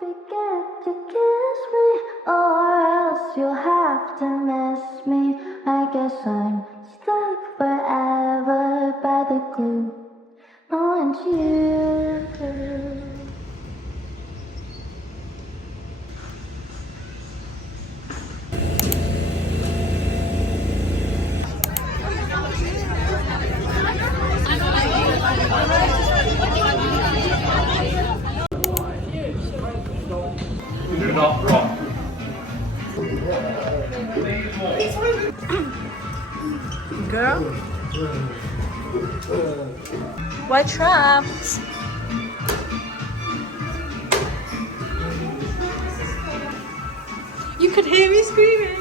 forget to kiss me, or else you'll have to miss me. I guess I'm stuck forever by the glue on you. Do not rock. Girl, we're trapped. You could hear me screaming.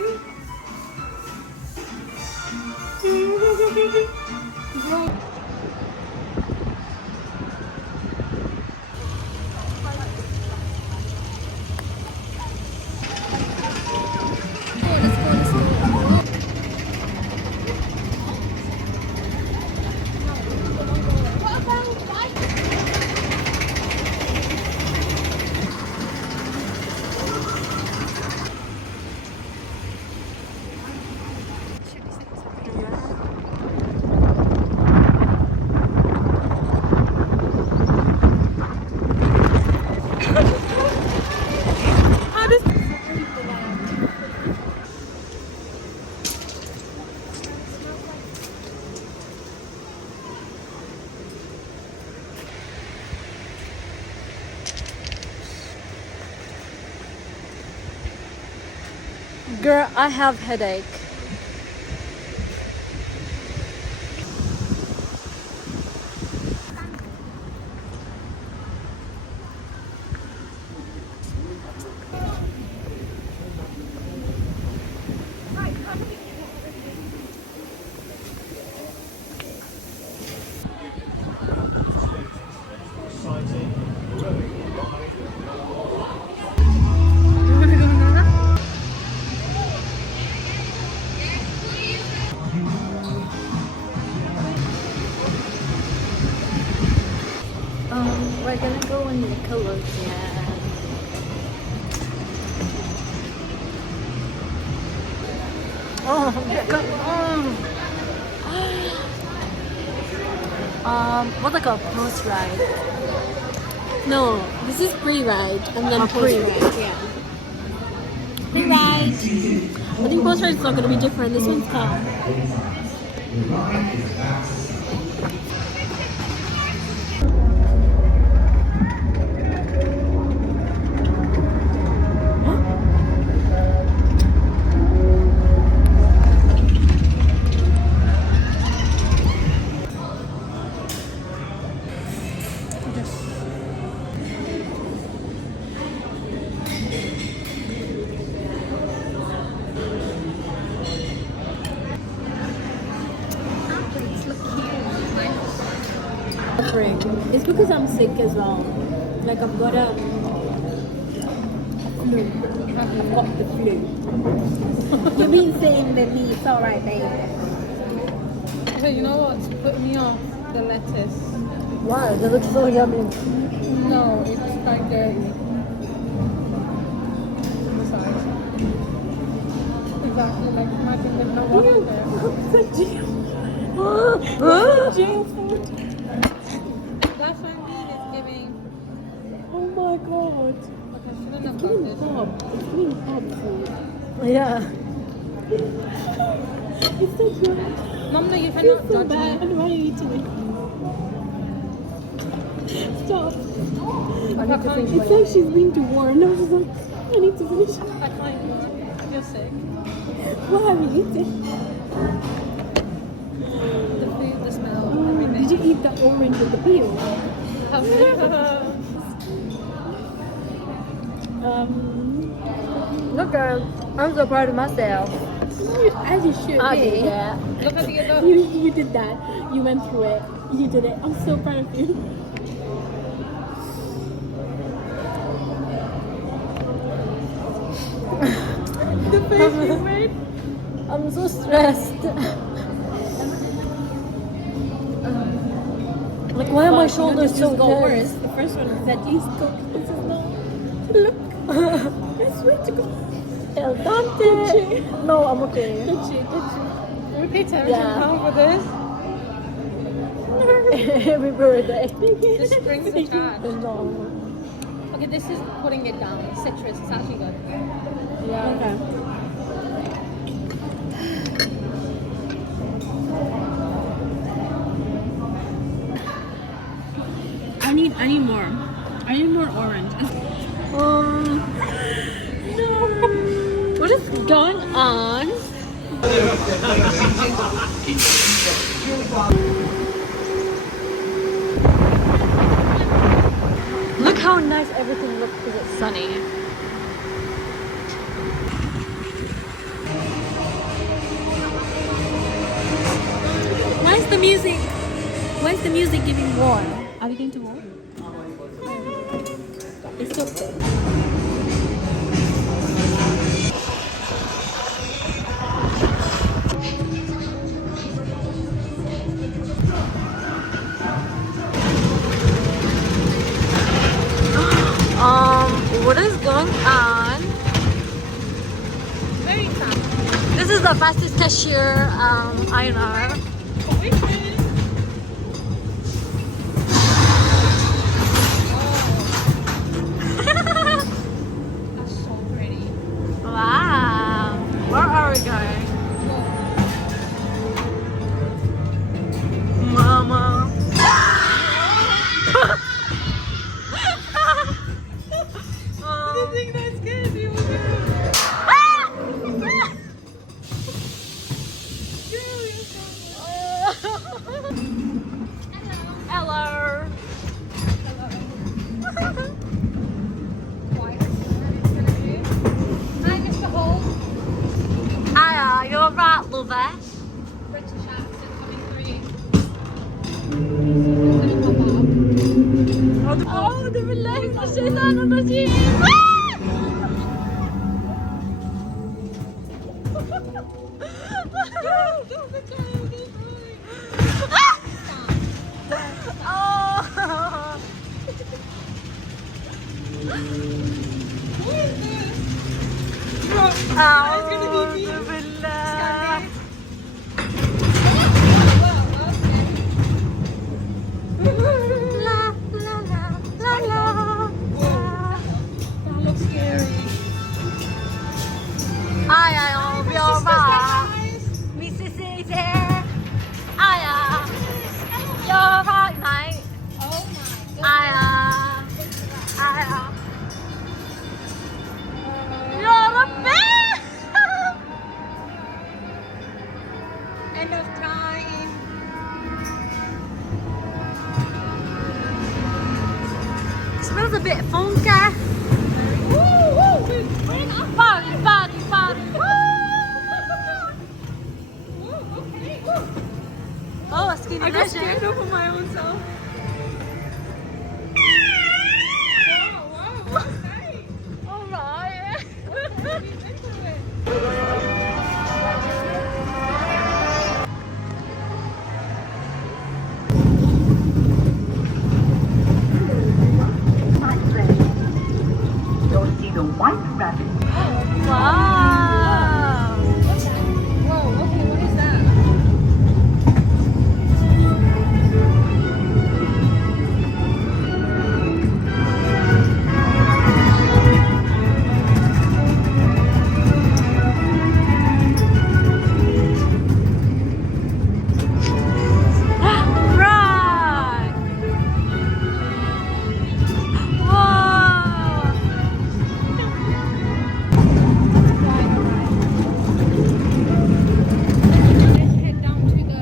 Girl, I have headache. We're gonna go in the colors, yeah. Oh my god. What's it called? Post ride. No, this is pre-ride and then post-ride. Yeah. Pre-ride. I think post-ride is not going to be different. This one's calm. It's because I'm sick as well. Like I've got a flu. I've got the flu. You've been saying that me, it's alright, baby. But you know what's put me off? The lettuce. Wow, they look so yummy. No, it's quite dirty. Besides. Exactly, like imagine there's no water there. Jail food. That's what I mean, it's giving. Oh my god. Like I shouldn't have got this. It's giving pub food. Yeah. It's so good. Mom, no, you It's cannot so judge bad. me. Why are you eating it? Stop. Like, It's like she's been to war. No, she's like, I need to finish. I can't. You're sick. Why are you eating? The food, the smell, everything. Did you eat that orange with the peel? Look, girl, I'm so proud of myself. As you should I be. did that. Look at the other. You did that. You went through it. You did it. I'm so proud of you. The face you made. I'm so stressed. Like, why are my shoulders so got tense? worse. The first one is at least cooked. This is not. Look. I swear to God. El Dante. No, I'm okay. Did she? We paid £10 Yeah. for this. Every birthday. The springs attached. No. Okay, this is putting it down. Citrus. It's actually good. Yeah. Okay. I need more. I need more orange. What is going on? Look how nice everything looks because it's sunny. Where's the music? Where's the music giving war? Are we going to war? It's okay. What is going on? Very fast. This is the fastest cashier I know. That's so pretty. Wow. Where are we going? Mama. I think that's good. You will Hello. Hi, Mr. Holt. Hiya, you're right, lover. British accent coming through. أعوذ بالله من الشيطان الرجيم. أعوذ بالله. لا لا لا لا لا. That looks scary. I hope you're right. Mrs. is here. You're right, mate. Oh my god. You're a bear. End of time. Smells a bit funky. Party, party, party. Oh, a skinny I got scared legend. over my own self. Wow, okay. Alright. You'll see the white rabbit. Wow. Whoa, okay, what is that? Right. Whoa. Let's head down to the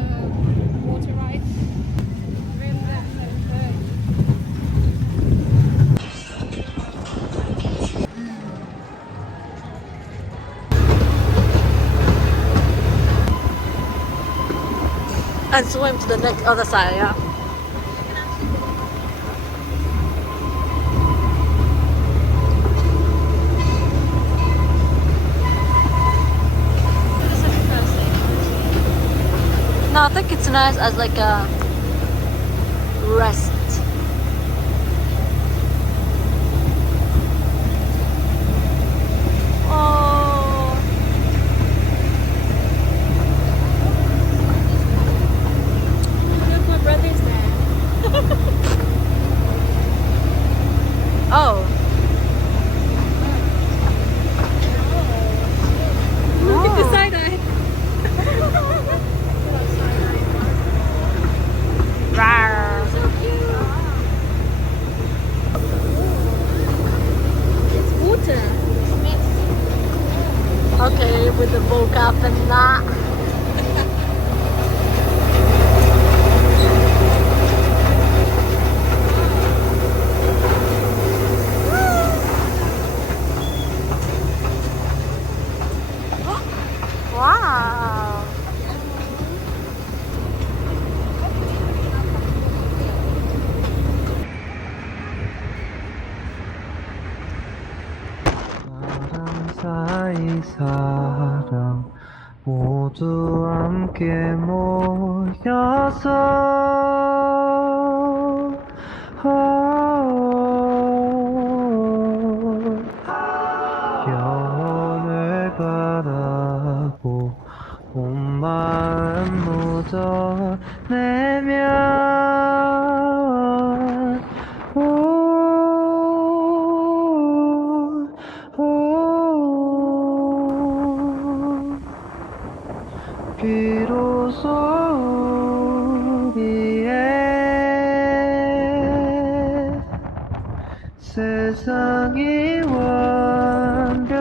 water ride. And swim to the next other side, yeah. No, I think it's nice as like a rest. 뭐가 끝나? 와우. 사람 사이 사람 모두 함께 모여서 영원을 바라고 온 마음 묻어내면 비로소 우리의 세상이 완벽해